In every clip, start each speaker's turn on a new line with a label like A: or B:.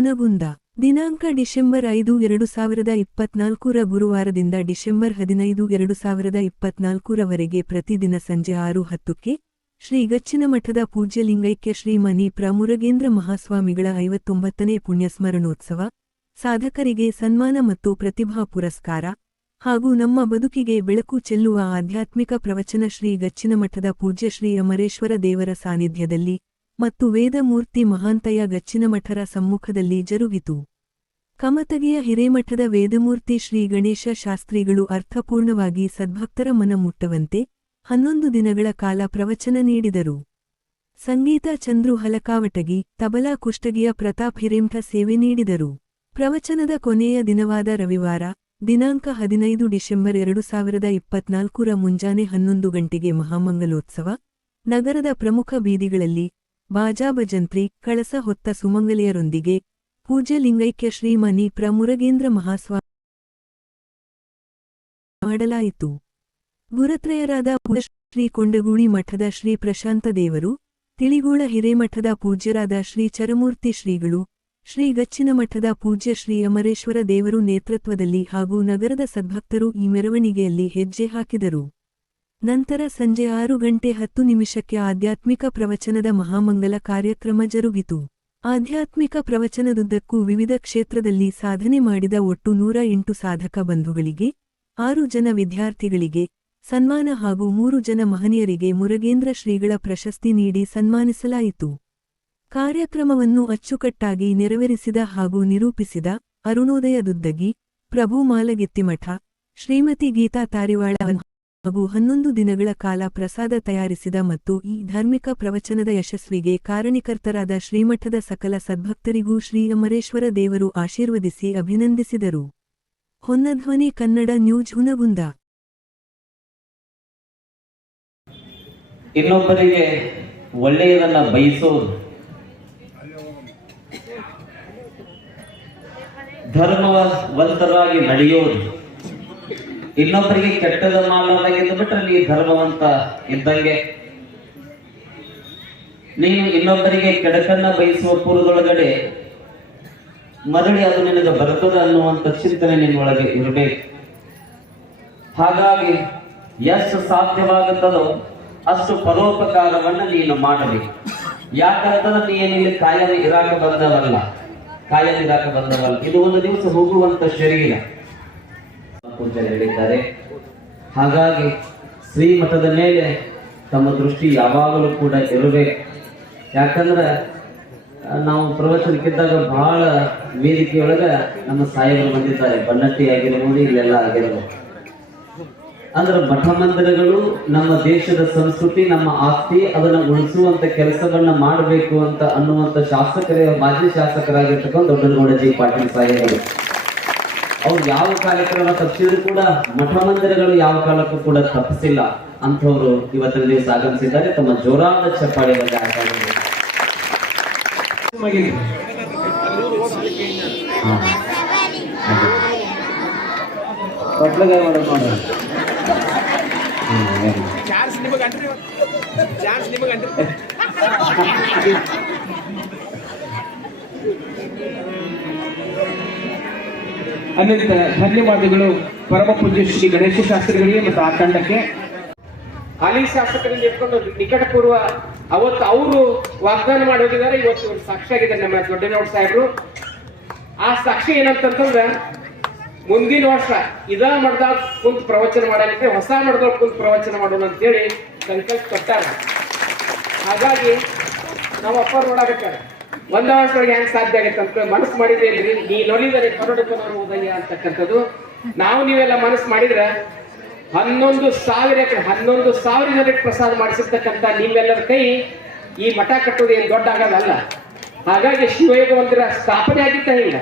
A: ಹುನಗುಂದ ದಿನಾಂಕ ಡಿಸೆಂಬರ್ ಐದು ಎರಡು ಸಾವಿರದ ಇಪ್ಪತ್ನಾಲ್ಕರ ಗುರುವಾರದಿಂದ ಡಿಸೆಂಬರ್ ಹದಿನೈದು ಎರಡು ಸಾವಿರದ ಇಪ್ಪತ್ನಾಲ್ಕರವರೆಗೆ ಪ್ರತಿದಿನ ಸಂಜೆ ಆರು ಹತ್ತಕ್ಕೆ ಶ್ರೀ ಗಚ್ಚಿನಮಠದ ಪೂಜ್ಯಲಿಂಗೈಕ್ಯ ಶ್ರೀಮನಿ ಶ್ರೀ ಮನಿ ಪ್ರಮುರಗೇಂದ್ರ ಮಹಾಸ್ವಾಮಿಗಳ ಐವತ್ತೊಂಬತ್ತನೇ ಪುಣ್ಯಸ್ಮರಣೋತ್ಸವ, ಸಾಧಕರಿಗೆ ಸನ್ಮಾನ ಮತ್ತು ಪ್ರತಿಭಾ ಪುರಸ್ಕಾರ ಹಾಗೂ ನಮ್ಮ ಬದುಕಿಗೆ ಬೆಳಕು ಚೆಲ್ಲುವ ಆಧ್ಯಾತ್ಮಿಕ ಪ್ರವಚನ ಶ್ರೀ ಗಚ್ಚಿನಮಠದ ಪೂಜ್ಯ ಶ್ರೀ ಅಮರೇಶ್ವರ ದೇವರ ಸಾನ್ನಿಧ್ಯದಲ್ಲಿ ಮತ್ತು ವೇದಮೂರ್ತಿ ಮಹಾಂತಯ್ಯ ಗಚ್ಚಿನಮಠರ ಸಮ್ಮುಖದಲ್ಲಿ ಜರುಗಿತು. ಕಮತಗಿಯ ಹಿರೇಮಠದ ವೇದಮೂರ್ತಿ ಶ್ರೀ ಗಣೇಶ ಶಾಸ್ತ್ರಿಗಳು ಅರ್ಥಪೂರ್ಣವಾಗಿ ಸದ್ಭಕ್ತರ ಮನ ಮುಟ್ಟವಂತೆ ಹನ್ನೊಂದು ದಿನಗಳ ಕಾಲ ಪ್ರವಚನ ನೀಡಿದರು. ಸಂಗೀತ ಚಂದ್ರು ಹಲಕಾವಟಗಿ, ತಬಲಾ ಕುಷ್ಟಗಿಯ ಪ್ರತಾಪ್ ಹಿರೇಮಠ ಸೇವೆ ನೀಡಿದರು. ಪ್ರವಚನದ ಕೊನೆಯ ದಿನವಾದ ರವಿವಾರ, ದಿನಾಂಕ ಹದಿನೈದು ಡಿಸೆಂಬರ್ ಎರಡು ಸಾವಿರದ ಇಪ್ಪತ್ನಾಲ್ಕರ ಮುಂಜಾನೆ ಹನ್ನೊಂದು ಗಂಟೆಗೆ ಮಹಾಮಂಗಲೋತ್ಸವ, ನಗರದ ಪ್ರಮುಖ ಬೀದಿಗಳಲ್ಲಿ ಬಾಜಾಬಜಂತ್ರಿ ಕಳಸ ಹೊತ್ತ ಸುಮಂಗಲಿಯರೊಂದಿಗೆ ಪೂಜ್ಯ ಲಿಂಗೈಕ್ಯ ಶ್ರೀಮನಿ ಪ್ರಮುರಗೇಂದ್ರ ಮಹಾಸ್ವಾಮಿ ಮಾಡಲಾಯಿತು. ಗುರತ್ರಯರಾದ ಶ್ರೀ ಕೊಂಡಗೂಳಿ ಮಠದ ಶ್ರೀ ಪ್ರಶಾಂತ ದೇವರು, ತಿಳಿಗೋಳ ಹಿರೇಮಠದ ಪೂಜ್ಯರಾದ ಶ್ರೀ ಚರಮೂರ್ತಿ ಶ್ರೀಗಳು, ಶ್ರೀ ಗಚ್ಚಿನ ಮಠದ ಪೂಜ್ಯ ಶ್ರೀ ಅಮರೇಶ್ವರ ದೇವರು ನೇತೃತ್ವದಲ್ಲಿ ಹಾಗೂ ನಗರದ ಸದ್ಭಕ್ತರು ಈ ಮೆರವಣಿಗೆಯಲ್ಲಿ ಹೆಜ್ಜೆ ಹಾಕಿದರು. ನಂತರ ಸಂಜೆ ಆರು ಗಂಟೆ ಹತ್ತು ನಿಮಿಷಕ್ಕೆ ಆಧ್ಯಾತ್ಮಿಕ ಪ್ರವಚನದ ಮಹಾಮಂಗಲ ಕಾರ್ಯಕ್ರಮ ಜರುಗಿತು. ಆಧ್ಯಾತ್ಮಿಕ ಪ್ರವಚನದುದ್ದಕ್ಕೂ ವಿವಿಧ ಕ್ಷೇತ್ರದಲ್ಲಿ ಸಾಧನೆ ಮಾಡಿದ ಒಟ್ಟು ನೂರ ಎಂಟು ಸಾಧಕ ಬಂಧುಗಳಿಗೆ, ಆರು ಜನ ವಿದ್ಯಾರ್ಥಿಗಳಿಗೆ, ಸನ್ಮಾನ ಹಾಗೂ ಮೂರು ಜನ ಮಹನೀಯರಿಗೆ ಮುರಗೇಂದ್ರ ಶ್ರೀಗಳ ಪ್ರಶಸ್ತಿ ನೀಡಿ ಸನ್ಮಾನಿಸಲಾಯಿತು. ಕಾರ್ಯಕ್ರಮವನ್ನು ಅಚ್ಚುಕಟ್ಟಾಗಿ ನೆರವೇರಿಸಿದ ಹಾಗೂ ನಿರೂಪಿಸಿದ ಅರುಣೋದಯ ದುದ್ದಗಿ ಪ್ರಭು ಮಾಲಗೆತ್ತಿಮಠ, ಶ್ರೀಮತಿ ಗೀತಾ ತಾರಿವಾಳ ಹಾಗೂ ಹನ್ನೊಂದು ದಿನಗಳ ಕಾಲ ಪ್ರಸಾದ ತಯಾರಿಸಿದ ಮತ್ತು ಈ ಧಾರ್ಮಿಕ ಪ್ರವಚನದ ಯಶಸ್ವಿಗೆ ಕಾರಣಿಕರ್ತರಾದ ಶ್ರೀಮಠದ ಸಕಲ ಸದ್ಭಕ್ತರಿಗೂ ಶ್ರೀ ಅಮರೇಶ್ವರ ದೇವರು ಆಶೀರ್ವದಿಸಿ ಅಭಿನಂದಿಸಿದರು. ಹೊನ್ನಧ್ವನಿ ಕನ್ನಡ ನ್ಯೂಸ್ ಹುನಗುಂದ.
B: ಇನ್ನೊಬ್ಬರಿಗೆ ಒಳ್ಳೆಯದನ್ನ ಬಯಸೋ ಧರ್ಮವಂತರಾಗಿ ನಡೆಯೋದು ಇನ್ನೊಬ್ಬರಿಗೆ ಕೆಟ್ಟದ ಮಾಡಲಾಗಿದ್ದು ಬಿಟ್ರೆ ನೀ ಧರ್ಮವಂತ ಇದ್ದಂಗೆ. ನೀನು ಇನ್ನೊಬ್ಬರಿಗೆ ಕೆಡಕನ್ನ ಬಯಸುವ ಪೂರ್ವದೊಳಗಡೆ ಮರಳಿ ಅದು ನಿನಗೆ ಬರ್ತದ ಅನ್ನುವಂತ ಚಿಂತನೆ ನಿನ್ನೊಳಗೆ ಇರಬೇಕು. ಹಾಗಾಗಿ ಎಷ್ಟು ಸಾಧ್ಯವಾಗುತ್ತದೋ ಅಷ್ಟು ಪರೋಪಕಾರವನ್ನ ನೀನು ಮಾಡಬೇಕು. ಯಾಕಂತಂದ್ರೆ ನೀನಿಲ್ಲಿ ಕಾಯಂ ಇರಾಕ ಬಂದವಲ್ಲ, ಕಾಯಂ ಇರಾಕ ಬಂದವಲ್ಲ. ಇದು ಒಂದು ದಿವಸ ಹೋಗುವಂತ ಶರೀರ. ಪೂಜ್ಯರು ಹೇಳಿದ್ದಾರೆ. ಹಾಗಾಗಿ ಶ್ರೀಮಠದ ಮೇಲೆ ತಮ್ಮ ದೃಷ್ಟಿ ಯಾವಾಗಲೂ ಕೂಡ ಇರಬೇಕು ಯಾಕಂದ್ರೆ ನಾವು ಪ್ರವಚನಕ್ಕಿದ್ದಾಗ ಬಹಳ ವೇದಿಕೆಯೊಳಗ ನಮ್ಮ ಸಾಹೇಬರು ಬಂದಿದ್ದಾರೆ. ಬನ್ನಟ್ಟಿ ಆಗಿರ್ಬೋದು, ಇಲ್ಲೆಲ್ಲ ಆಗಿರ್ಬೋದು. ಅಂದ್ರೆ ಮಠ ಮಂದಿರಗಳು ನಮ್ಮ ದೇಶದ ಸಂಸ್ಕೃತಿ, ನಮ್ಮ ಆಸ್ತಿ, ಅದನ್ನ ಉಳಿಸುವಂತ ಕೆಲಸವನ್ನ ಮಾಡಬೇಕು ಅಂತ ಅನ್ನುವಂತ ಶಾಸಕರೇ ಮಾಜಿ ಶಾಸಕರಾಗಿರ್ತಕ್ಕಂಥ ದೊಡ್ಡ ಜಿ. ಪಾಟೀಲ್ ಸಾಹೇಬರು. ಅವ್ರು ಯಾವ ಕಾರ್ಯಕ್ರಮ ತಪ್ಪಿಸಿದ್ರು ಕೂಡ ಮಠ ಮಂದಿರಗಳು ಯಾವ ಕಾಲಕ್ಕೂ ಕೂಡ ತಪ್ಪಿಸಿಲ್ಲ ಅಂಥವ್ರು ಇವತ್ತಿನ ದಿವಸ ಆಗಮಿಸಿದ್ದಾರೆ. ತಮ್ಮ ಜೋರಾದ ಚಪ್ಪಾಳೆ ಬಗ್ಗೆ
C: ಅನಂತ ಧನ್ಯವಾದಗಳು. ಪರಮ ಪೂಜ್ಯ ಶ್ರೀ ಗಣೇಶ ಶಾಸ್ತ್ರಿಗಳಿಗೆ ಮತ್ತು ಆ ತಂಡಕ್ಕೆ. ಹಾಲಿ ಶಾಸಕರಿಂದ ಇಟ್ಕೊಂಡು ನಿಕಟ ಪೂರ್ವ ಅವತ್ತು ಅವರು ವಾಗ್ದಾನ ಮಾಡಿ ಹೋಗಿದ್ದಾರೆ. ಇವತ್ತು ಸಾಕ್ಷಿ ಸಾಕ್ಷಿಯಾಗಿದ್ದಾರೆ ನಮ್ಮ ದೊಡ್ಡನೌಡ್ ಸಾಹೇಬರು. ಆ ಸಾಕ್ಷಿ ಏನಂತಂತಂದ್ರೆ, ಮುಂದಿನ ವರ್ಷ ಇದ ಮಠದಾಗ ಕುಂತ್ ಪ್ರವಚನ ಮಾಡಲಿಕ್ಕೆ, ಹೊಸ ಮಡ್ದಾಗ ಕುಂತ್ ಪ್ರವಚನ ಮಾಡೋಣ ಅಂತೇಳಿ ಸಂಕಲ್ಪ ಕೊಟ್ಟಾರ ಹಾಗಾಗಿ ನಾವು ಅಪ್ಪ ನೋಡಾಕತ್ತಾರ. ಒಂದ ವರ್ಷದೊಳಗೆ ಹೆಂಗ್ ಸಾಧ್ಯ ಆಗತ್ತೆ ಅಂತ ಮನಸ್ಸು ಮಾಡಿದ್ರೆ ಇಲ್ರಿ ನೀ ನೋಡಿದರೆ ಕರುಡಿಕೊಂಡವರು ಉದಯ ಅಂತಕ್ಕಂಥದ್ದು. ನಾವು ನೀವೆಲ್ಲ ಮನಸ್ಸು ಮಾಡಿದ್ರೆ ಹನ್ನೊಂದು ಸಾವಿರ ಎಕರೆ ಹನ್ನೊಂದು ಸಾವಿರ ಜನಕ್ಕೆ ಪ್ರಸಾದ ಮಾಡಿಸಿರ್ತಕ್ಕಂಥ ನಿಮ್ಮೆಲ್ಲರ ಕೈ ಈ ಮಠ ಕಟ್ಟೋದು ಏನು ದೊಡ್ಡ ಆಗೋದಲ್ಲ ಹಾಗಾಗಿ ಶಿವಯೋಗ ಸ್ಥಾಪನೆ ಆಗಿತ್ತ ಹಿಂಗ.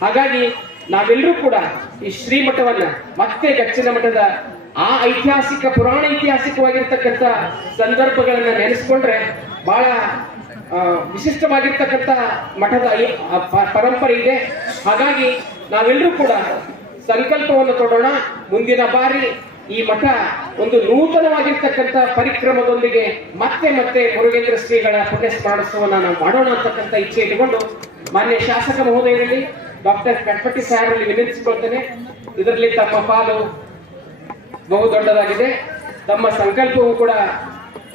C: ಹಾಗಾಗಿ ನಾವೆಲ್ಲರೂ ಕೂಡ ಈ ಶ್ರೀಮಠವನ್ನ ಮತ್ತೆ ಗಚ್ಚಿನ ಮಠದ ಆ ಐತಿಹಾಸಿಕ ಪುರಾಣ ಐತಿಹಾಸಿಕವಾಗಿರ್ತಕ್ಕಂಥ ಸಂದರ್ಭಗಳನ್ನ ನೆನೆಸ್ಕೊಂಡ್ರೆ ಬಹಳ ವಿಶಿಷ್ಟವಾಗಿರ್ತಕ್ಕಂಥ ಮಠದ ಪರಂಪರೆ ಇದೆ. ಹಾಗಾಗಿ ನಾವೆಲ್ಲರೂ ಕೂಡ ಸಂಕಲ್ಪವನ್ನು ತೊಡೋಣ. ಮುಂದಿನ ಬಾರಿ ಈ ಮಠ ಒಂದು ನೂತನವಾಗಿರ್ತಕ್ಕಂಥ ಪರಿಕ್ರಮದೊಂದಿಗೆ ಮತ್ತೆ ಮತ್ತೆ ಮುರುಗೇಂದ್ರ ಶ್ರೀಗಳ ಪುಣ್ಯ ಸ್ಮರಣೋತ್ಸವನ ನಾವು ಮಾಡೋಣ ಅಂತಕ್ಕಂಥ ಇಚ್ಛೆ ಇಟ್ಟುಕೊಂಡು ಮಾನ್ಯ ಶಾಸಕ ಮಹೋದಯರಲ್ಲಿ ಡಾಕ್ಟರ್ ಕಟ್ಪಟ್ಟಿ ಸಾಹೇಬರಲ್ಲಿ ವಿನಂತಿಸಿಕೊಳ್ತೇನೆ. ಇದರಲ್ಲಿ ತಮ್ಮ ಪಾಲು ಬಹು ದೊಡ್ಡದಾಗಿದೆ ತಮ್ಮ ಸಂಕಲ್ಪವೂ ಕೂಡ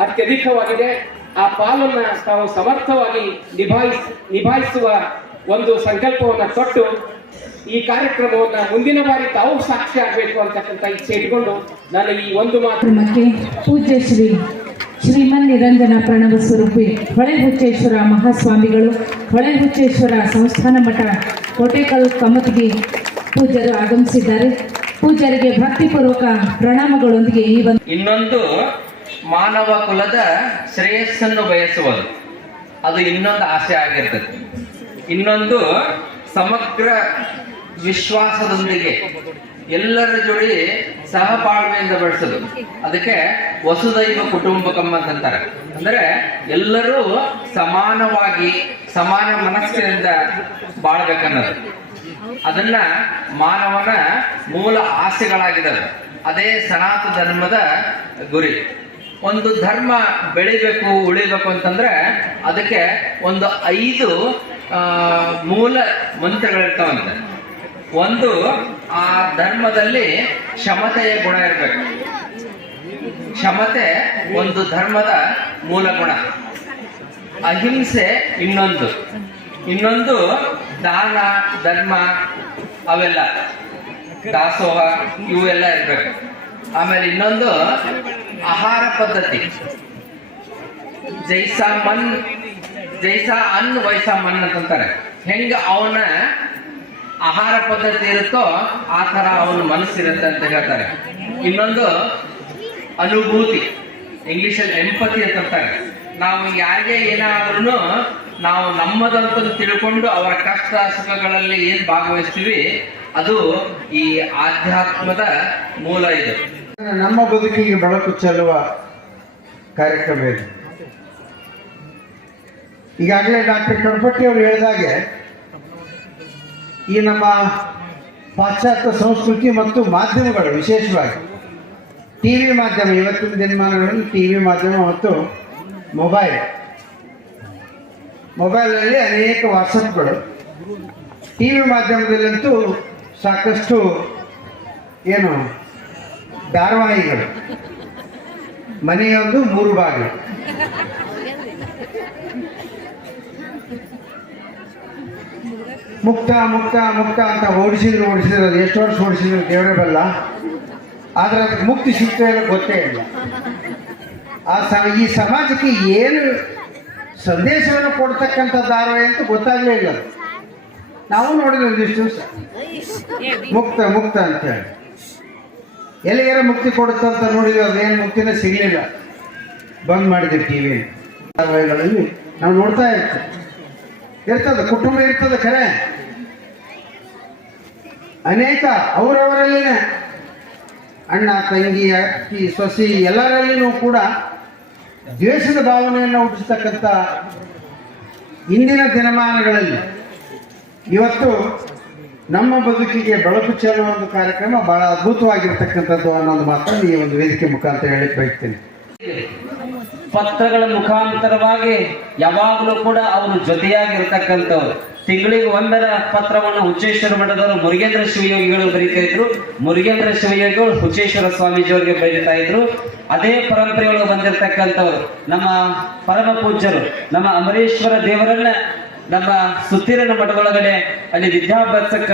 C: ಅತ್ಯಧಿಕವಾಗಿದೆ. ಆ ಪಾಲನ್ನ ತಾವು ಸಮರ್ಥವಾಗಿ ನಿಭಾಯಿಸ್ ನಿಭಾಯಿಸುವ ಒಂದು ಸಂಕಲ್ಪವನ್ನ ತೊಟ್ಟು ಈ ಕಾರ್ಯಕ್ರಮವನ್ನ ಮುಂದಿನ ಬಾರಿ ತಾವು ಸಾಕ್ಷಿ ಆಗಬೇಕು ಅಂತಕ್ಕಂಥ ಇಚ್ಛೆ ಇಟ್ಕೊಂಡು ನಾನು ಈ ಒಂದು ಮಾತು
D: ಕಾರ್ಯಕ್ರಮಕ್ಕೆ ಪೂಜ್ಯ ಶ್ರೀ ಶ್ರೀಮನ್ ನಿರಂಜನ ಪ್ರಣವ ಸ್ವರೂಪಿ ಹೊಳೆಹುಚ್ಚೇಶ್ವರ ಮಹಾಸ್ವಾಮಿಗಳು ಹೊಳೆಹುಚ್ಚೇಶ್ವರ ಸಂಸ್ಥಾನ ಮಠ ಕೋಟೆಕಲ್ ಕಮತ್ಗೆ ಪೂಜ್ಯರು ಆಗಮಿಸಿದ್ದಾರೆ. ಪೂಜ್ಯರಿಗೆ ಭಕ್ತಿಪೂರ್ವಕ ಪ್ರಣಾಮಗಳೊಂದಿಗೆ ಈ ಒಂದು
E: ಇನ್ನೊಂದು ಮಾನವ ಕುಲದ ಶ್ರೇಯಸ್ಸನ್ನು ಬಯಸುವುದು. ಅದು ಇನ್ನೊಂದು ಆಸೆ ಆಗಿರ್ತದೆ. ಇನ್ನೊಂದು ಸಮಗ್ರ ವಿಶ್ವಾಸದೊಂದಿಗೆ ಎಲ್ಲರ ಜೋಡಿ ಸಹಬಾಳ್ವೆಯಿಂದ ಬೆಳೆಸೋದು. ಅದಕ್ಕೆ ವಸುದೈವ ಕುಟುಂಬಕಂ ಅಂತಂತಾರೆ ಅಂದ್ರೆ ಎಲ್ಲರೂ ಸಮಾನವಾಗಿ, ಸಮಾನ ಮನಸ್ಸಿನಿಂದ ಬಾಳ್ಬೇಕನ್ನೋದು. ಅದನ್ನ ಮಾನವನ ಮೂಲ ಆಸೆಗಳಾಗಿದ್ದಾವೆ ಅದೇ ಸನಾತನ ಧರ್ಮದ ಗುರಿ. ಒಂದು ಧರ್ಮ ಬೆಳಿಬೇಕು, ಉಳಿಬೇಕು ಅಂತಂದ್ರೆ ಅದಕ್ಕೆ ಒಂದು ಐದು ಮೂಲ ಮಂತ್ರಗಳಿರ್ತಾವಂತೆ. ಒಂದು, ಆ ಧರ್ಮದಲ್ಲಿ ಕ್ಷಮತೆಯ ಗುಣ ಇರಬೇಕು. ಕ್ಷಮತೆ ಒಂದು ಧರ್ಮದ ಮೂಲ ಗುಣ. ಅಹಿಂಸೆ ಇನ್ನೊಂದು. ಇನ್ನೊಂದು ದಾನ, ಧರ್ಮ, ಅವೆಲ್ಲ. ದಾಸೋಹ ಇವೆಲ್ಲ ಇರ್ಬೇಕು. ಆಮೇಲೆ ಇನ್ನೊಂದು ಆಹಾರ ಪದ್ಧತಿ. ಜೈಸ ಮನ್, ಜೈಸ ಅನ್, ವೈಸಾ ಮನ್ ಅಂತಂತಾರೆ. ಹೆಂಗ ಅವನ ಆಹಾರ ಪದ್ಧತಿ ಇರುತ್ತೋ ಆ ತರ ಅವನ ಮನಸ್ಸಿರುತ್ತೆ ಅಂತ ಹೇಳ್ತಾರೆ. ಇನ್ನೊಂದು ಅನುಭೂತಿ. ಇಂಗ್ಲಿಷಲ್ಲಿ ಎಂಪತಿ ಅಂತಂತಾರೆ ನಾವು ಯಾರಿಗೆ ಏನಾದ್ರೂ ನಾವು ನಮ್ಮದಂತ ತಿಳ್ಕೊಂಡು ಅವರ ಕಷ್ಟ, ಸುಖಗಳಲ್ಲಿ ಏನ್ ಭಾಗವಹಿಸ್ತೀವಿ, ಅದು ಈ ಆಧ್ಯಾತ್ಮದ ಮೂಲ ಇದು.
F: ನಮ್ಮ ಬದುಕಿಗೆ ಬೆಳಕು ಚೆಲ್ಲುವ ಕಾರ್ಯಕ್ರಮ ಇದು. ಈಗಾಗಲೇ ಡಾಕ್ಟರ್ ಕಡಪಟ್ಟಿ ಅವರು ಹೇಳಿದಾಗೆ ಈ ನಮ್ಮ ಪಾಶ್ಚಾತ್ಯ ಸಂಸ್ಕೃತಿ ಮತ್ತು ಮಾಧ್ಯಮಗಳು ವಿಶೇಷವಾಗಿ ಟಿ ವಿ ಮಾಧ್ಯಮ, ಇವತ್ತಿನ ದಿನಮಾನಗಳಲ್ಲಿ ಟಿ ವಿ ಮಾಧ್ಯಮ ಮತ್ತು ಮೊಬೈಲ್. ಮೊಬೈಲಲ್ಲಿ ಅನೇಕ ವಾಟ್ಸಪ್ಗಳು. ಟಿ ವಿ ಮಾಧ್ಯಮದಲ್ಲಂತೂ ಸಾಕಷ್ಟು ಏನು ಧಾರಾವಾಹಿಗಳು. ಮನೆಯೊಂದು ಮೂರು ಬಾಗಿಲು. ಮುಕ್ತ ಮುಕ್ತ ಮುಕ್ತ ಅಂತ ಓಡಿಸಿದ್ರು ಓಡಿಸಿದ್ರು, ಅದು ಎಷ್ಟು ವರ್ಷ ಓಡಿಸಿದ್ರು ದೇವರೇ ಬಲ್ಲ ಆದರೆ ಅದಕ್ಕೆ ಮುಕ್ತಿ ಸಿಗ್ತಾ ಇಲ್ಲ ಗೊತ್ತೇ ಇಲ್ಲ. ಆ ಸ, ಈ ಸಮಾಜಕ್ಕೆ ಏನು ಸಂದೇಶವನ್ನು ಕೊಡ್ತಕ್ಕಂಥ ಧಾರಾವಾಹಿ ಅಂತ ಗೊತ್ತಾಗಲೇ ಇಲ್ಲ. ನಾವು ನೋಡಿದ್ವಿ ಒಂದಿಷ್ಟು ದಿವಸ. ಮುಕ್ತ ಮುಕ್ತ ಅಂತೇಳಿ ಎಲ್ಲಿಗಾರ ಮುಕ್ತಿ ಕೊಡುತ್ತಂತ ನೋಡಿದ್ವಿ ಅದೇನು ಮುಕ್ತಿನೇ ಸಿಗಲಿಲ್ಲ. ಬಂದ್ ಮಾಡಿದ್ವಿ ಟಿ ವಿ. ಧಾರಾವಾಹಿಗಳಲ್ಲಿ ನಾವು ನೋಡ್ತಾ ಇರ್ತೀವಿ. ಇರ್ತದೆ, ಕುಟುಂಬ ಇರ್ತದೆ ಖರೆ ಅನೇಕ ಅವರವರಲ್ಲಿನೇ ಅಣ್ಣ, ತಂಗಿ ಅಕ್ಕಿ ಸೊಸಿ ಎಲ್ಲರಲ್ಲಿನೂ ಕೂಡ ದ್ವೇಷದ ಭಾವನೆಯನ್ನು ಹುಟ್ಟಿಸ್ತಕ್ಕಂಥ ಇಂದಿನ ದಿನಮಾನಗಳಲ್ಲಿ ಇವತ್ತು ನಮ್ಮ ಬದುಕಿಗೆ ಬೆಳಕು ಚೆಲ್ಲುವ ಒಂದು ಕಾರ್ಯಕ್ರಮ ಬಹಳ ಅದ್ಭುತವಾಗಿರ್ತಕ್ಕಂಥದ್ದು ಅನ್ನೋದು ಮಾತ್ರ ಈ ಒಂದು ವೇದಿಕೆ ಮುಖಾಂತರ ಹೇಳಿ ಬಯಸ್ತೇನೆ.
E: ಪತ್ರಗಳ ಮುಖಾಂತರವಾಗಿ ಯಾವಾಗಲೂ ಕೂಡ ಅವರು ಜೊತೆಯಾಗಿರ್ತಕ್ಕಂಥವ್ರು. ತಿಂಗಳಿಗೆ ಒಂದರ ಪತ್ರವನ್ನು ಹುಚ್ಚೇಶ್ವರ ಮಠದವರು ಮುರುಗೇಂದ್ರ ಶಿವಯೋಗಿಗಳು ಬರೀತಾ ಇದ್ರು. ಮುರುಗೇಂದ್ರ ಶಿವಯೋಗಿಗಳು ಹುಚ್ಚೇಶ್ವರ ಸ್ವಾಮೀಜಿಯವರಿಗೆ ಬರೀತಾ ಇದ್ರು. ಅದೇ ಪರಂಪರೆಯೊಳಗೆ ಬಂದಿರತಕ್ಕಂಥವ್ರು ನಮ್ಮ ಪರಮ ಪೂಜ್ಯರು ನಮ್ಮ ಅಮರೇಶ್ವರ ದೇವರನ್ನ ನಮ್ಮ ಸುತ್ತಿರನ ಮಠದೊಳಗಡೆ ಅಲ್ಲಿ ವಿದ್ಯಾಭ್ಯಾಸಕ್ಕ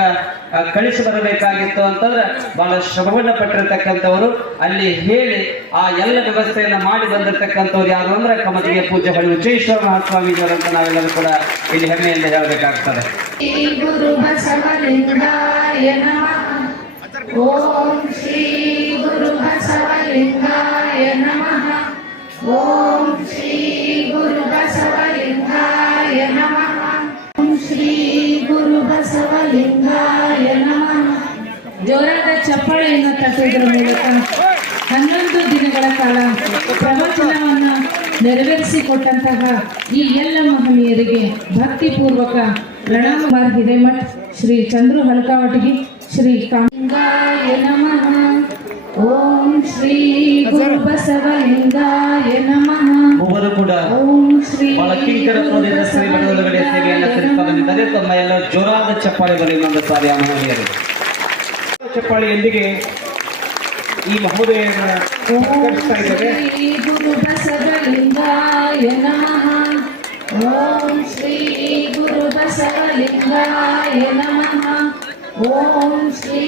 E: ಕಳಿಸಿ ಬರಬೇಕಾಗಿತ್ತು ಅಂತಂದ್ರೆ ಬಹಳ ಶ್ರಮವನ್ನ ಪಟ್ಟಿರ್ತಕ್ಕಂಥವರು. ಅಲ್ಲಿ ಹೇಳಿ ಆ ಎಲ್ಲ ವ್ಯವಸ್ಥೆಯನ್ನ ಮಾಡಿ ಬಂದಿರತಕ್ಕಂಥವ್ರು ಯಾರು ಅಂದ್ರೆ ಕಮತಿಗೆ ಪೂಜೆ ಹಳ್ಳಿ ವಿಜಯೇಶ್ವರ ಮಹಾಸ್ವಾಮೀಜಿಯವರು ಅಂತ ನಾವೆಲ್ಲರೂ ಕೂಡ ಇಲ್ಲಿ ಹೆಮ್ಮೆಯಿಂದ ಹೇಳಬೇಕಾಗ್ತದೆ.
D: ಓಂ ಶ್ರೀ ಗುರು ಬಸವಲಿಂಗಾಯ ನಮಃ. ಜೋರಾದ ಚಪ್ಪಾಳೆಯನ್ನು ತಟ್ಟುವುದರ ಮೂಲಕ ಹನ್ನೊಂದು ದಿನಗಳ ಕಾಲ ಪ್ರವಚನವನ್ನು ನೆರವೇರಿಸಿಕೊಟ್ಟಂತಹ ಈ ಎಲ್ಲ ಮಹನೀಯರಿಗೆ ಭಕ್ತಿಪೂರ್ವಕ ಪ್ರಣಾಮ ಹಿರೇಮಠ್ ಶ್ರೀ ಚಂದ್ರು ಹಲಕಾವಟಿಗೆ ಶ್ರೀ ಕಾಂಗಾಯ ನಮಃ. ಓಂ
G: ಶ್ರೀ ಗುರು ಬಸವಲಿಂಗಾಯ ನಮಃ.
B: ಮೂವರು ಕೂಡ
G: ಓಂ ಶ್ರೀ
B: ಬಹಳ ಕಿಂಕರತ್ವದಿಂದ ಶ್ರೀ ಮಠದೊಳಗಡೆ ಸೇವೆಯನ್ನು ಸಲ್ಲಿಸಲಿದ್ದಾರೆ ತಮ್ಮ ಎಲ್ಲ ಜೋರಾದ ಚಪ್ಪಾಳೆ ಬರೆಯುವ ಸಾರಿ ಆ ಮಹನೀಯರು
H: ಚಪ್ಪಾಳಿಯೊಂದಿಗೆ ಈ ಮಹೋದಯನ ಸತ್ಕರಿಸ್ತಾ ಇದ್ದಾರೆ
G: ಶ್ರೀ ಗುರು ಬಸವಲಿಂಗಾಯ ನಮಃ ಓಂ ಶ್ರೀ ಗುರು ಬಸವಲಿಂಗಾಯ ನಮಃ ಓಂ ಶ್ರೀ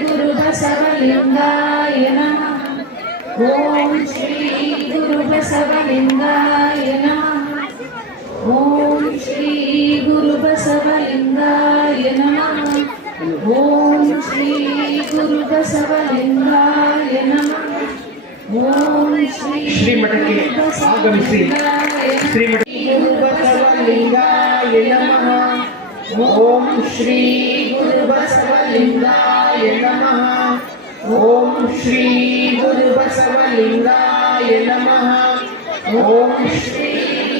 G: ಗುರು ಬಸವಲಿಂಗಾಯ ನಮಃ ಓಂ ಶ್ರೀ ಗುರು ಬಸವಲಿಂಗಾಯ
H: ಶ್ರೀಮಠಕ್ಕೆ ಆಗಮಿಸಿ ಶ್ರೀಮಠ
G: ಗುರು ಬಸವಲಿಂಗಾಯ ನಮಃ ಓಂ ಶ್ರೀ ಗುರು ಬಸವಲಿಂಗಾಯ ನಮಃ ಓಂ ಶ್ರೀ ಗುರು ಬಸವಲಿಂಗಾಯ ನಮಃ ಓಂ ಶ್ರೀ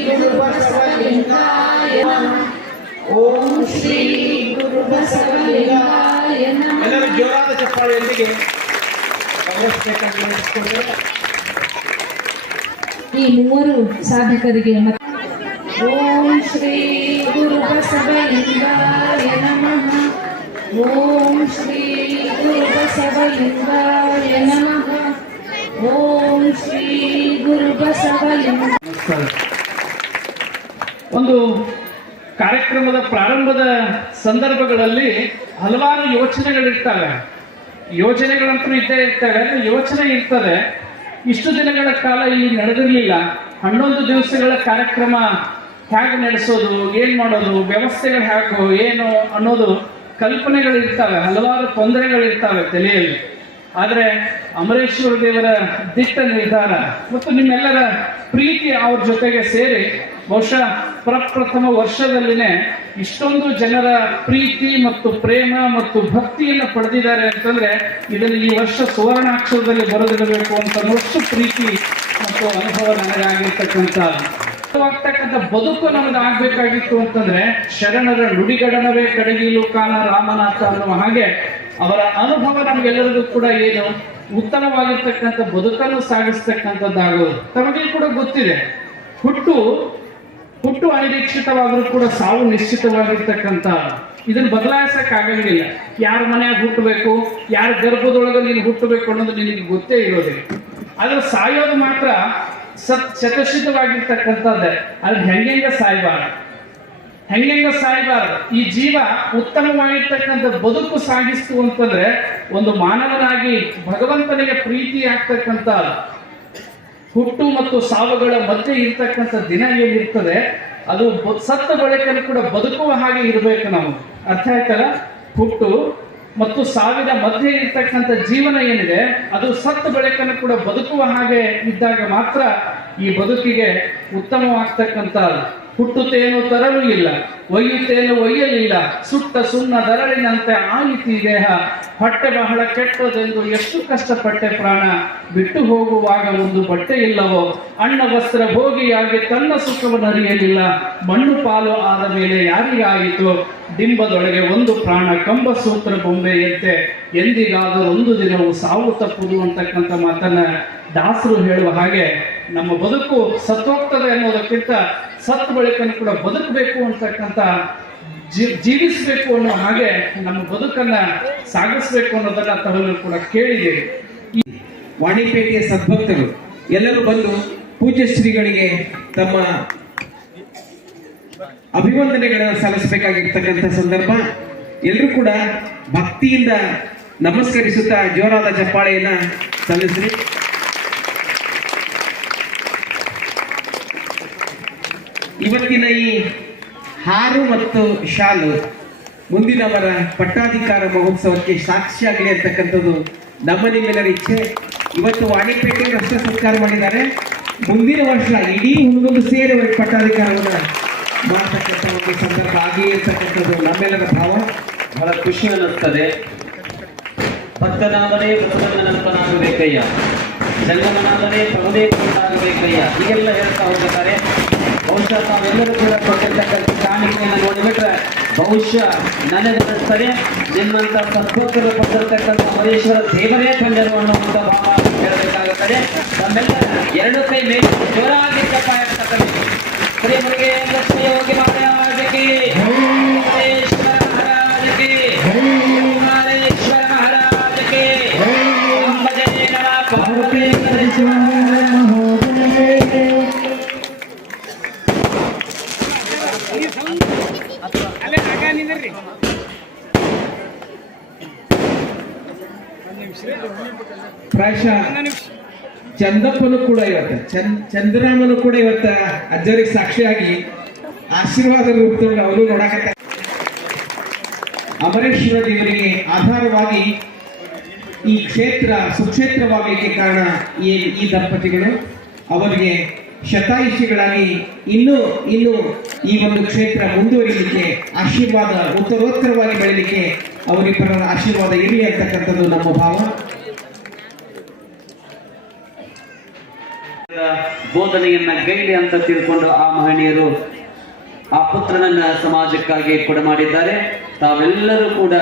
G: ಗುರು ಬಸವಲಿಂಗಾಯ ನಮಃ ಓಂ ಶ್ರೀ ಗುರು ಬಸವಲಿಂಗಾಯ ನಮಃ
H: ಎಲ್ಲರೂ ಜೋರಾದ ಚಪ್ಪಾಳೆಯೊಂದಿಗೆ
G: ಈ ಮೂವರು ಸಾಧಕರಿಗೆ ಓಂ ಶ್ರೀ ಗುರು ಬಸವಲಿಂಗಾಯ ನಮಃ. ಓಂ ಶ್ರೀ ಗುರು ಬಸವಲಿಂಗಾಯ ನಮಃ. ಓಂ ಶ್ರೀ ಗುರು ಬಸವಲಿಂಗ
I: ಒಂದು ಕಾರ್ಯಕ್ರಮದ ಪ್ರಾರಂಭದ ಸಂದರ್ಭಗಳಲ್ಲಿ ಹಲವಾರು ಯೋಚನೆಗಳಿರ್ತವೆ. ಯೋಚನೆಗಳಂತೂ ಇದ್ದೇ ಇರ್ತವೆ ಅಂದ್ರೆ ಯೋಚನೆ ಇರ್ತದೆ. ಇಷ್ಟು ದಿನಗಳ ಕಾಲ ಇಲ್ಲಿ ನಡೆದಿರಲಿಲ್ಲ. ಹನ್ನೊಂದು ದಿವಸಗಳ ಕಾರ್ಯಕ್ರಮ ಹೇಗೆ ನಡೆಸೋದು, ಏನು ಮಾಡೋದು, ವ್ಯವಸ್ಥೆಗಳು ಹೇಗೋ, ಏನು ಅನ್ನೋದು ಕಲ್ಪನೆಗಳಿರ್ತವೆ, ಹಲವಾರು ತೊಂದರೆಗಳಿರ್ತವೆ ತಲೆಯಲ್ಲಿ. ಆದರೆ ಅಮರೇಶ್ವರ ದೇವರ ದಿಟ್ಟ ನಿರ್ಧಾರ ಮತ್ತು ನಿಮ್ಮೆಲ್ಲರ ಪ್ರೀತಿ ಅವ್ರ ಜೊತೆಗೆ ಸೇರಿ ಬಹುಶಃ ಪ್ರಪ್ರಥಮ ವರ್ಷದಲ್ಲಿನೇ ಇಷ್ಟೊಂದು ಜನರ ಪ್ರೀತಿ ಮತ್ತು ಪ್ರೇಮ ಮತ್ತು ಭಕ್ತಿಯನ್ನು ಪಡೆದಿದ್ದಾರೆ ಅಂತಂದ್ರೆ ಇದನ್ನು ಈ ವರ್ಷ ಸುವರ್ಣಾಕ್ಷರದಲ್ಲಿ ಬರೆದಿರಬೇಕು ಅಂತ ಅನ್ನೋಷ್ಟು ಪ್ರೀತಿ ಮತ್ತು ಅನುಭವ ನನಗಾಗಿರ್ತಕ್ಕಂಥ. ಆಗ್ತಕ್ಕಂಥ ಬದುಕು ನಮಗೆ ಆಗ್ಬೇಕಾಗಿತ್ತು ಅಂತಂದ್ರೆ ಶರಣರ ನುಡಿಗಡನವೇ ಕಡಗಿಲು ಕಾಲ ರಾಮನಾಥ ಅನ್ನುವ ಹಾಗೆ ಅವರ ಅನುಭವ ನಮಗೆಲ್ಲರಿಗೂ ಕೂಡ ಏನು? ಉತ್ತಮವಾಗಿರ್ತಕ್ಕಂಥ ಬದುಕನ್ನು ಸಾಗಿಸ್ತಕ್ಕಂಥದ್ದಾಗೋದು ತಮಗೆ ಕೂಡ ಗೊತ್ತಿದೆ. ಹುಟ್ಟು ಹುಟ್ಟು ಅನಿರೀಕ್ಷಿತವಾದರೂ ಕೂಡ ಸಾವು ನಿಶ್ಚಿತವಾಗಿರ್ತಕ್ಕಂಥ ಇದನ್ನ ಬದಲಾಯಿಸಕ್ ಆಗಂಗಿಲ್ಲ ಯಾರ ಮನೆಯಾಗ ಹುಟ್ಟಬೇಕು, ಯಾರ ಗರ್ಭದೊಳಗೆ ನೀನು ಹುಟ್ಟಬೇಕು ಅನ್ನೋದು ನಿನಗೆ ಗೊತ್ತೇ ಇರೋದಿಲ್ಲ. ಆದ್ರೆ ಸಾಯೋದು ಮಾತ್ರ ಸತ್ ಚತಶಿತವಾಗಿರ್ತಕ್ಕಂಥದ್ದೇ ಅಲ್ಲಿ ಹೆಂಗೆಂಗ ಸಾಯ್ಬಾರ್ದು? ಹೆಂಗೆಂಗ ಸಾಯ್ಬಾರ್ದು? ಈ ಜೀವ ಉತ್ತಮವಾಗಿರ್ತಕ್ಕಂಥ ಬದುಕು ಸಾಗಿಸ್ತು ಅಂತಂದ್ರೆ ಒಂದು ಮಾನವನಾಗಿ ಭಗವಂತನಿಗೆ ಪ್ರೀತಿ ಆಗ್ತಕ್ಕಂಥ ಹುಟ್ಟು ಮತ್ತು ಸಾವುಗಳ ಮಧ್ಯೆ ಇರ್ತಕ್ಕಂಥ ದಿನ ಏನಿರ್ತದೆ ಅದು ಸತ್ತ ಬಳಿಕನು ಕೂಡ ಬದುಕುವ ಹಾಗೆ ಇರಬೇಕು ನಾವು. ಅರ್ಥ ಆಯ್ತಲ್ಲ? ಹುಟ್ಟು ಮತ್ತು ಸಾವಿನ ಮಧ್ಯೆ ಇರ್ತಕ್ಕಂಥ ಜೀವನ ಏನಿದೆ, ಅದು ಸತ್ತ ಬಳಿಕನು ಕೂಡ ಬದುಕುವ ಹಾಗೆ ಇದ್ದಾಗ ಮಾತ್ರ ಈ ಬದುಕಿಗೆ ಉತ್ತಮವಾಗ್ತಕ್ಕಂಥ ಹುಟ್ಟುತ್ತೇನು ತರಲು ಇಲ್ಲ, ಒಯ್ಯುತ್ತೇನು ಒಯ್ಯಲಿಲ್ಲ, ಸುಟ್ಟ ಸುಣ್ಣ ದರಳಿನಂತೆ ಆಯಿತಿ ದೇಹ. ಹೊಟ್ಟೆ ಬಹಳ ಕೆಟ್ಟದೆಂದು ಎಷ್ಟು ಕಷ್ಟಪಟ್ಟೆ ಪ್ರಾಣ. ಬಿಟ್ಟು ಹೋಗುವಾಗ ಒಂದು ಬಟ್ಟೆ ಇಲ್ಲವೋ? ಅಣ್ಣ ವಸ್ತ್ರ ಭೋಗಿಯಾಗಿ ತನ್ನ ಸುಖವನ್ನು ಅರಿಯಲಿಲ್ಲ ಮಣ್ಣು ಪಾಲು ಆದ ಮೇಲೆ ಯಾರಿಗಾಯಿತು? ಡಿಂಬದೊಳಗೆ ಒಂದು ಪ್ರಾಣ ಕಂಬ ಸೂತ್ರ ಬೊಂಬೆಯಂತೆ. ಎಂದಿಗಾದರೂ ಒಂದು ದಿನವು ಸಾವು ತಪ್ಪುದು ಅಂತಕ್ಕಂಥ ಮಾತನ್ನ ದಾಸರು ಹೇಳುವ ಹಾಗೆ ನಮ್ಮ ಬದುಕು ಸತ್ತೋಗ್ತದೆ ಅನ್ನೋದಕ್ಕಿಂತ ಸತ್ತ ಬಳಿಕನೂ ಕೂಡ ಬದುಕಬೇಕು ಅಂತಕ್ಕಂಥ ಜೀವಿಸಬೇಕು ಅನ್ನೋ ಹಾಗೆ ನಮ್ಮ ಬದುಕನ್ನ ಸಾಗಿಸ್ಬೇಕು ಅನ್ನೋದನ್ನ ತಾವೆಲ್ಲರೂ ಕೂಡ ಈ
H: ವಾಣಿಪೇಟೆಯ ಸದ್ಭಕ್ತರು ಎಲ್ಲರೂ ಬಂದು ಪೂಜ್ಯ ಶ್ರೀಗಳಿಗೆ ತಮ್ಮ ಅಭಿವಂದನೆಗಳನ್ನು ಸಲ್ಲಿಸಬೇಕಾಗಿರ್ತಕ್ಕಂಥ ಸಂದರ್ಭ. ಎಲ್ಲರೂ ಕೂಡ ಭಕ್ತಿಯಿಂದ ನಮಸ್ಕರಿಸುತ್ತಾ ಜೋರಾದ ಚಪ್ಪಾಳೆಯನ್ನ ಸಲ್ಲಿಸ್ರಿ. ಇವತ್ತಿನ ಈ ಹಾರು ಮತ್ತು ಶಾಲು ಮುಂದಿನವರ ಪಟ್ಟಾಧಿಕಾರ ಮಹೋತ್ಸವಕ್ಕೆ ಸಾಕ್ಷಿಯಾಗಲಿ ಅಂತಕ್ಕಂಥದ್ದು ನಮ್ಮ ನಿಮ್ಮೆಲ್ಲರ ಇಚ್ಛೆ. ಇವತ್ತು ವಾಣಿಪೇಟೆ ರಸ್ತೆ ಸತ್ಕಾರ ಮಾಡಿದ್ದಾರೆ. ಮುಂದಿನ ವರ್ಷ ಇಡೀ ಹುಡುಗರು ಸೇರಿ ಪಟ್ಟಾಧಿಕಾರವನ್ನು ಮಾಡತಕ್ಕಂಥ ಒಂದು ಸಂದರ್ಭ ಆಗಿಯೇ ಇರ್ತಕ್ಕಂಥದ್ದು ನಮ್ಮೆಲ್ಲರ ಭಾವ.
B: ಬಹಳ ಖುಷಿ ಅನ್ನಿಸ್ತದೆ. ಭಕ್ತನಾದರೆ ಭಕ್ತನಾಗಬೇಕಯ್ಯ ಜಂಗಮನಾದನೇ ಪ್ರಭುದೇ ಕೊಂಡಾಗಬೇಕಯ್ಯ ಹೀಗೆಲ್ಲ ಹೇಳ್ತಾ ಹೋಗ್ತಾರೆ ಬಹುಶಃ ತಾವೆಲ್ಲರೂ ಕೂಡ ಕೊಟ್ಟಿರ್ತಕ್ಕಂಥ ಕಾಣಿಕೆಯನ್ನು ನೋಡಿಬಿಟ್ರೆ ಬಹುಶಃ ನನಗನ್ನಿಸ್ತದೆ ನಿಮ್ಮಂತ ಸದ್ಭಕ್ತರು ಕೊಟ್ಟಿರ್ತಕ್ಕಂಥ ಮಹೇಶ್ವರ ದೇವರೇ ತಂಡರು ಅನ್ನುವಂಥ ಭಾವ ಹೇಳಬೇಕಾಗುತ್ತದೆ ನಮ್ಮೆಲ್ಲರ ಎರಡು ಕೈ ಮೇಲೆ ಜೋರಾಗಿ ಹಾಕ್ತಕ್ಕಂಥದ್ದು. ಶ್ರೀ ಮುರುಗೇಂದ್ರ ಶ್ರೀ ಯೋಗಿ ಮಹಾರಾಜಕ್ಕೆ
H: ಪ್ರಾಯಶಃ ಚಂದಪ್ಪನು ಕೂಡ ಇವತ್ತ. ಚಂದ್ ಚಂದ್ರರಾಮನು ಕೂಡ ಇವತ್ತ ಅಜ್ಜರಿಗೆ ಸಾಕ್ಷಿಯಾಗಿ ಆಶೀರ್ವಾದ ರೂಪದಲ್ಲಿ ಅವರು ನೋಡಕತ್ತ ಅಮರೇಶ್ವರ ದೇವರಿಗೆ ಆಧಾರವಾಗಿ ಈ ಕ್ಷೇತ್ರ ಸುಕ್ಷೇತ್ರವಾಗಲಿಕ್ಕೆ ಕಾರಣ ಈ ಈ ದಂಪತಿಗಳು. ಅವರಿಗೆ ಶತಾಯುಷಿಗಳಾಗಿ ಇನ್ನೂ ಇನ್ನೂ ಈ ಒಂದು ಕ್ಷೇತ್ರ ಮುಂದುವರಿಲಿಕ್ಕೆ ಆಶೀರ್ವಾದ ಉತ್ತರೋತ್ತರವಾಗಿ ಬೆಳೀಲಿಕ್ಕೆ ಅವರಿಬ್ಬರ ಆಶೀರ್ವಾದ ಇರಲಿ ಅಂತಕ್ಕಂಥದ್ದು ನಮ್ಮ ಭಾವ.
B: ಬೋಧನೆಯನ್ನ ಗೈಲಿ ಅಂತ ತಿಳ್ಕೊಂಡು ಆ ಮಹನೀಯರು ಆ ಪುತ್ರನನ್ನ ಸಮಾಜಕ್ಕಾಗಿ ಕೊಡಮಾಡಿದ್ದಾರೆ. ತಾವೆಲ್ಲರೂ ಕೂಡ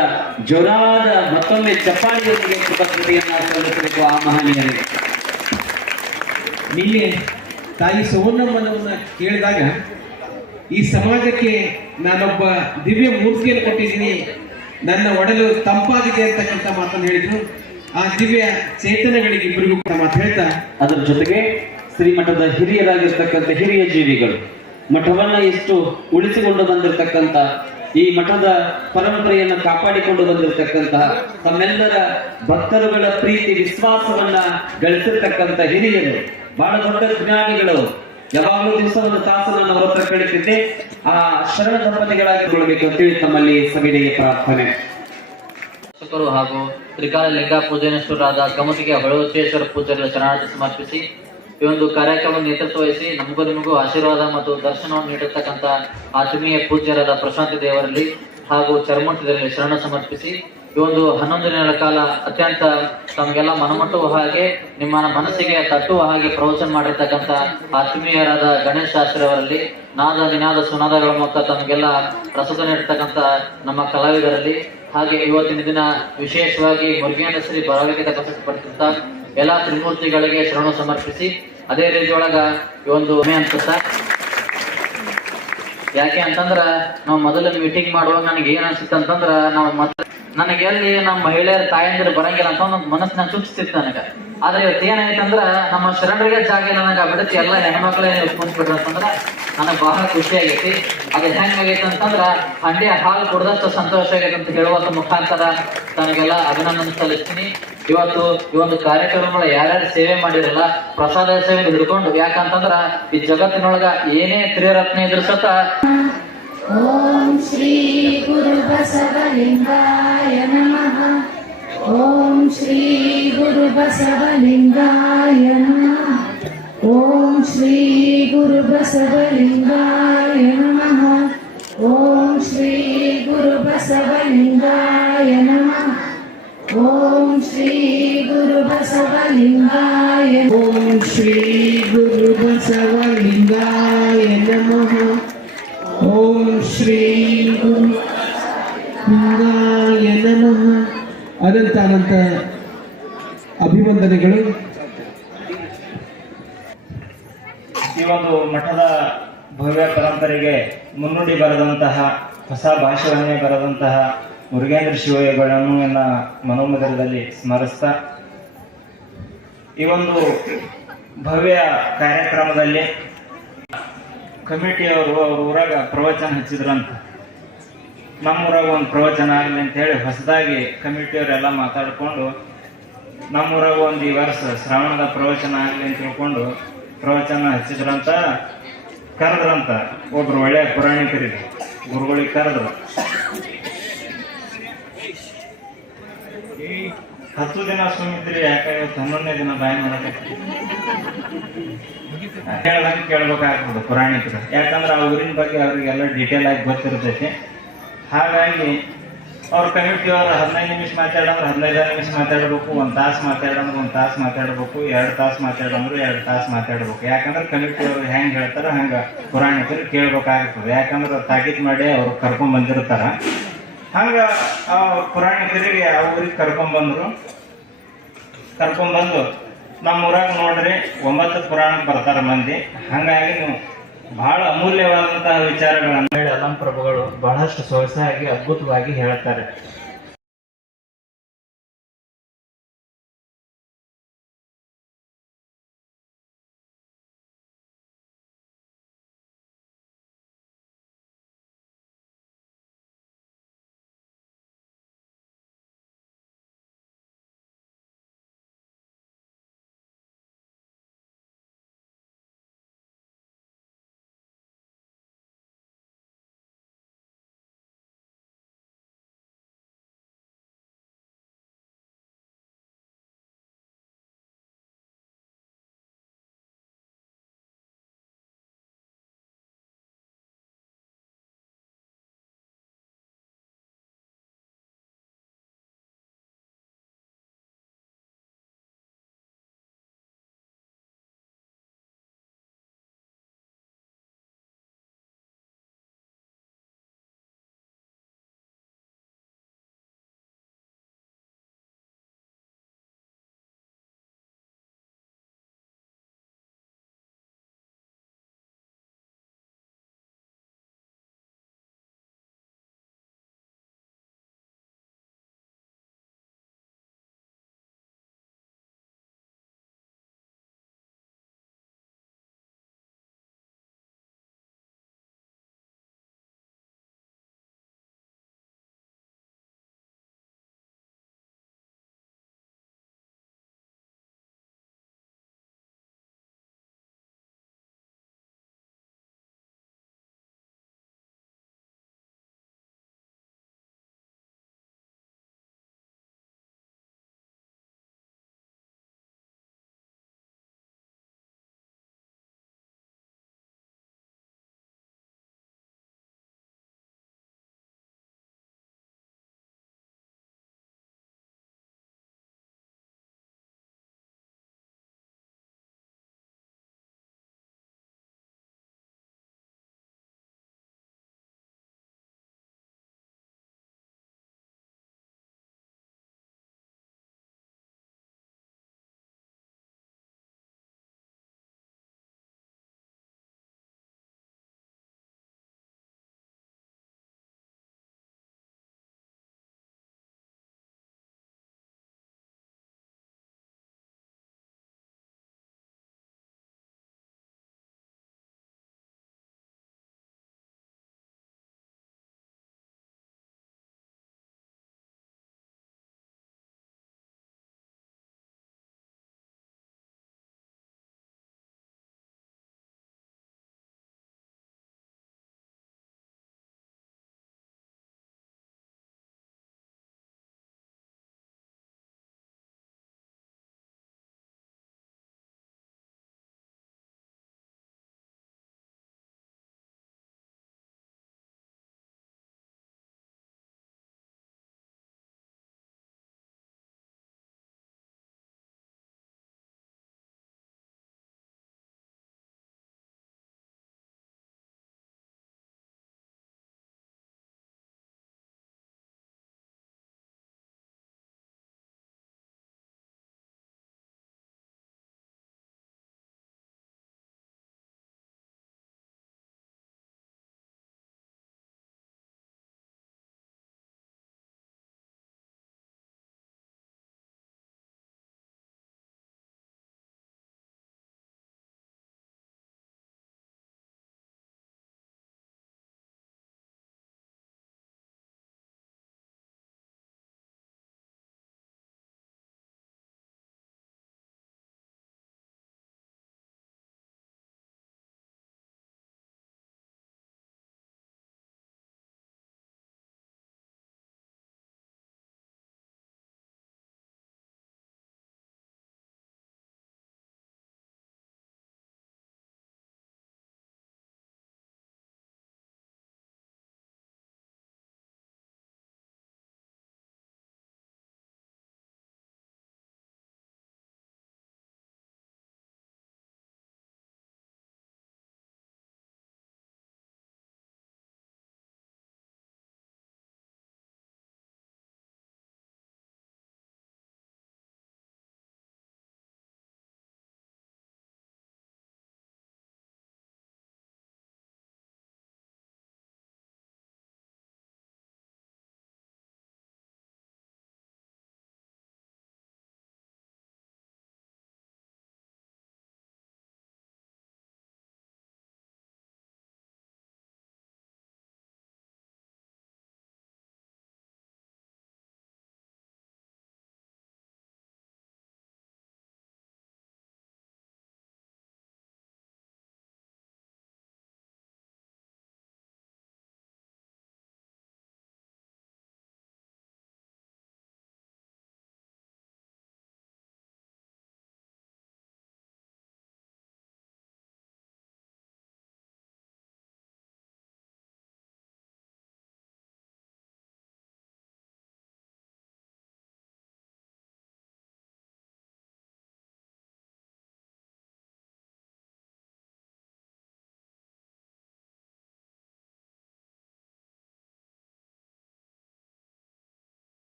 B: ಜ್ವರಾದ ಮತ್ತೊಮ್ಮೆ ಚಪ್ಪಾಳಿಯೊಂದಿಗೆ ಕೃತಜ್ಞತೆಯನ್ನ ಸಲ್ಲಿಸಬೇಕು ಆ ಮಹನೀಯರಿಗೆ.
H: ನಿನ್ನೆ ತಾಯಿ ಸೋನಮ್ಮನವನ್ನ ಕೇಳಿದಾಗ ಈ ಸಮಾಜಕ್ಕೆ ನಾನೊಬ್ಬ ದಿವ್ಯ ಮೂರ್ತಿಯನ್ನು ಕೊಟ್ಟಿದ್ದೀನಿ. ನನ್ನ ಒಡಲು ತಂಪಾಗಿದೆ ಅಂತಕ್ಕಂಥ ಮಾತನ್ನು ಹೇಳಿದ್ರು. ಆ ದಿವ್ಯ ಚೇತನಗಳಿಗೆ ಇಬ್ಬರಿಗೂ ಕೂಡ ಮಾತು ಹೇಳ್ತಾ
B: ಅದರ ಜೊತೆಗೆ ಶ್ರೀಮಠದ ಹಿರಿಯರಾಗಿರ್ತಕ್ಕಂಥ ಹಿರಿಯ ಜೀವಿಗಳು. ಮಠವನ್ನ ಎಷ್ಟು ಉಳಿಸಿಕೊಂಡು ಬಂದಿರತಕ್ಕಂತ ಈ ಮಠದ ಪರಂಪರೆಯನ್ನು ಕಾಪಾಡಿಕೊಂಡು ಬಂದಿರತಕ್ಕಂತಹ ತಮ್ಮೆಲ್ಲರ ಭಕ್ತರುಗಳ ಪ್ರೀತಿ, ವಿಶ್ವಾಸವನ್ನ ಗಳಿಸಿರ್ತಕ್ಕಂಥ ಹಿರಿಯರು, ಬಹಳ ದೊಡ್ಡ ಜ್ಞಾನಿಗಳು. ಯಾವಾಗಲೂ ದಿವಸ ಒಂದು ತಾಸು ನಾನು ಅವರ ಹತ್ರ ಕಳಿಸಿದ್ದೆ ಆ ಶರಣ ದಂಪತಿಗಳಾಗಿರ್ಬೇಕು ಅಂತೇಳಿ ತಮ್ಮಲ್ಲಿ ಸವಿನಯ ಪ್ರಾರ್ಥನೆ.
J: ಹಾಗೂ ತ್ರಿಕಾಲ ಲಿಂಗ ಪೂಜನೇಶ್ವರರಾದ ಕಮತಿಗೆ ಹೊಳವಚೇಶ್ವರ ಪೂಜೆಗಳ ಶರಣಾರ್ಥಿ ಸಮರ್ಪಿಸಿ ಈ ಒಂದು ಕಾರ್ಯಕ್ರಮ ನೇತೃತ್ವ ವಹಿಸಿ ನಮಗೂ ನಿಮಗೂ ಆಶೀರ್ವಾದ ಮತ್ತು ದರ್ಶನವನ್ನು ನೀಡಿರ್ತಕ್ಕಂಥ ಆತ್ಮೀಯ ಪೂಜ್ಯರಾದ ಪ್ರಶಾಂತ ದೇವರಲ್ಲಿ ಹಾಗೂ ಚರ್ಮಠದಲ್ಲಿ ಶರಣ ಸಮರ್ಪಿಸಿ, ಈ ಒಂದು ಹನ್ನೊಂದು ದಿನಗಳ ಕಾಲ ಅತ್ಯಂತ ತಮಗೆಲ್ಲ ಮನಮುಟ್ಟುವ ಹಾಗೆ ನಿಮ್ಮ ಮನಸ್ಸಿಗೆ ತಟ್ಟುವ ಹಾಗೆ ಪ್ರವಚನ ಮಾಡಿರ್ತಕ್ಕಂಥ ಆತ್ಮೀಯರಾದ ಗಣೇಶ್ ಶಾಸ್ತ್ರಿ ಅವರಲ್ಲಿ ನಾದ ನಿನಾದ ಸುನಾದಗಳ ಮೂಲಕ ತಮಗೆಲ್ಲ ಪ್ರಸ್ತುತ ನೀಡ್ತಕ್ಕಂಥ ನಮ್ಮ ಕಲಾವಿದರಲ್ಲಿ, ಹಾಗೆ ಇವತ್ತಿನ ದಿನ ವಿಶೇಷವಾಗಿ ಮುರುಗೇಂದ್ರ ಶ್ರೀ ಬರವಣಿಗೆ ಪಡಿಸಿದಂತ ಎಲ್ಲಾ ತ್ರಿಮೂರ್ತಿಗಳಿಗೆ ಶರಣ ಸಮರ್ಪಿಸಿ, ಅದೇ ರೀತಿ ಒಳಗ ಈ ಒಂದು ಉಮೆ ಸರ್ ಯಾಕೆ ಅಂತಂದ್ರ, ನಾವು ಮೊದಲು ಮೀಟಿಂಗ್ ಮಾಡುವಾಗ ನನಗೆ ಏನ್ ಅನ್ಸಿತ್ತು ಅಂತಂದ್ರ, ನಾವು ಮತ್ತೆ ನನಗೆ ಎಲ್ಲಿ ನಮ್ಮ ಮಹಿಳೆಯರ, ತಾಯಂದಿರು ಬರಂಗಿಲ್ಲ ಅಂತ ಒಂದು ಮನಸ್ಸಿನ ಸೂಚಿಸ್ತಿತ್ತು ನನಗ. ಆದ್ರೆ ಇವತ್ತು ಏನಾಯ್ತಂದ್ರ ನಮ್ಮ ಶರಣರಿಗೆ ಜಾಗ ನನಗೆ ಬಿಡುತ್ತೆ ಎಲ್ಲ ಹೆಣ್ಮಕ್ಳೇ ಕುಂತ್ಬಿಟ್ರು ಅಂತಂದ್ರ ನನಗೆ ಬಹಳ ಖುಷಿ ಆಗೈತಿ. ಅದು ಹೆಂಗಾಗೈತೆ ಅಂತಂದ್ರ ಹಂಡಿ ಹಾಲು ಕುಡ್ದಷ್ಟು ಸಂತೋಷ ಆಗೈತೆ ಅಂತ ಹೇಳುವಂತ ಮುಖಾಂತರ ನನಗೆಲ್ಲ ಅಭಿನಂದನೆ ಸಲ್ಲಿಸ್ತೀನಿ. ಇವತ್ತು ಈ ಒಂದು ಕಾರ್ಯಕ್ರಮಗಳ ಯಾರ್ಯಾರು ಸೇವೆ ಮಾಡಿರಲ್ಲ ಪ್ರಸಾದ ಸೇವೆ ಹಿಡ್ಕೊಂಡು, ಯಾಕಂತಂದ್ರ ಈ ಜಗತ್ತಿನೊಳಗ ಏನೇ ತ್ರಿರತ್ನ ಇದ್ರು ಸತ
G: ॐ श्री गुरुबसवलिङ्गाय नमः ॐ श्री गुरुबसवलिङ्गाय नमः ॐ श्री गुरुबसवलिङ्गाय नमः ॐ श्री गुरुबसवलिङ्गाय नमः ॐ श्री गुरुबसवलिङ्गाय
H: ॐ श्री गुरुबसवलिङ्गाय नमः ಅನಂತ ಅನಂತ ಅಭಿವಂದನೆಗಳು.
K: ಈ ಒಂದು ಮಠದ ಭವ್ಯ ಪರಂಪರೆಗೆ ಮುನ್ನುಡಿ ಬರೆದಂತಹ, ಹೊಸ ಭಾಷೆಯನ್ನೇ ಬರೆದಂತಹ ಮುರುಗೇಂದ್ರ ಶಿವಯ್ಯಗಳನ್ನು ನನ್ನ ಮನೋಮಂದಿರದಲ್ಲಿ ಸ್ಮರಿಸ್ತಾ, ಈ ಒಂದು ಭವ್ಯ ಕಾರ್ಯಕ್ರಮದಲ್ಲಿ ಕಮಿಟಿಯವರು, ಅವ್ರ ಊರಾಗ ಪ್ರವಚನ ಹಚ್ಚಿದ್ರಂತ. ನಮ್ಮೂರಾಗ ಒಂದು ಪ್ರವಚನ ಆಗಲಿ ಅಂತ ಹೇಳಿ ಹೊಸದಾಗಿ ಕಮಿಟಿಯವರೆಲ್ಲ ಮಾತಾಡಿಕೊಂಡು ನಮ್ಮೂರಾಗ ಒಂದು ಈ ವರ್ಷ ಶ್ರಾವಣದ ಪ್ರವಚನ ಆಗಲಿ ಅಂತ ತಿಳ್ಕೊಂಡು ಪ್ರವಚನ ಹಚ್ಚಿದ್ರಂತ, ಕರೆದ್ರಂತ ಒಬ್ರು ಒಳ್ಳೆಯ ಪುರಾಣಿಕರಿಗೆ ಗುರುಗಳಿಗೆ ಕರೆದ್ರು. ಹತ್ತು ದಿನ ಸುಮ್ಮಿದ್ರಿ ಯಾಕೆ ಇವತ್ತು ಹನ್ನೊಂದನೇ ದಿನ ಬಾಯಿ ಮಾಡಬೇಕು ಕೇಳ್ದಂಗೆ ಕೇಳ್ಬೇಕಾಗ್ತದೆ ಪುರಾಣಿಕರು. ಯಾಕಂದ್ರೆ ಆ ಊರಿನ ಬಗ್ಗೆ ಅವ್ರಿಗೆಲ್ಲ ಡೀಟೇಲ್ ಆಗಿ ಗೊತ್ತಿರ್ತೈತಿ. ಹಾಗಾಗಿ ಅವ್ರ ಕಮಿಟಿಯವ್ರು ಹದಿನೈದು ನಿಮಿಷ ಮಾತಾಡಂದ್ರೆ ಹದಿನೈದು ನಿಮಿಷ ಮಾತಾಡಬೇಕು, ಒಂದು ತಾಸು ಮಾತಾಡಂದ್ರೆ ಒಂದು ತಾಸು ಮಾತಾಡಬೇಕು, ಎರಡು ತಾಸು ಮಾತಾಡಂದ್ರೆ ಎರಡು ತಾಸು ಮಾತಾಡಬೇಕು. ಯಾಕಂದ್ರೆ ಕಮಿಟಿಯವ್ರು ಹೆಂಗೆ ಹೇಳ್ತಾರ ಹಂಗೆ ಪುರಾಣಿಕರು ಕೇಳಬೇಕಾಗ್ತದೆ. ಯಾಕಂದ್ರೆ ತಾಕೀತ್ ಮಾಡಿ ಅವ್ರು ಕರ್ಕೊಂಡ್ ಬಂದಿರ್ತಾರ. ಹಂಗ ಆ ಪುರಾಣಿಕರಿಗೆ ಆ ಊರಿಗೆ ಕರ್ಕೊಂಡ್ ಬಂದ್ರು? ಕರ್ಕೊಂಡ್ ಬಂದು ನಮ್ಮ ಊರಾಗ ನೋಡ್ರಿ ಒಂಬತ್ತು ಪುರಾಣ ಬರ್ತಾರ ಮಂದಿ. ಹಂಗಾಗಿ ನೀವು ಬಹಳ ಅಮೂಲ್ಯವಾದಂತಹ ವಿಚಾರಗಳನ್ನು ಹೇಳಿ ಅಲಂ ಪ್ರಭುಗಳು ಬಹಳಷ್ಟು ಸೊಗಸಾಗಿ ಅದ್ಭುತವಾಗಿ ಹೇಳ್ತಾರೆ.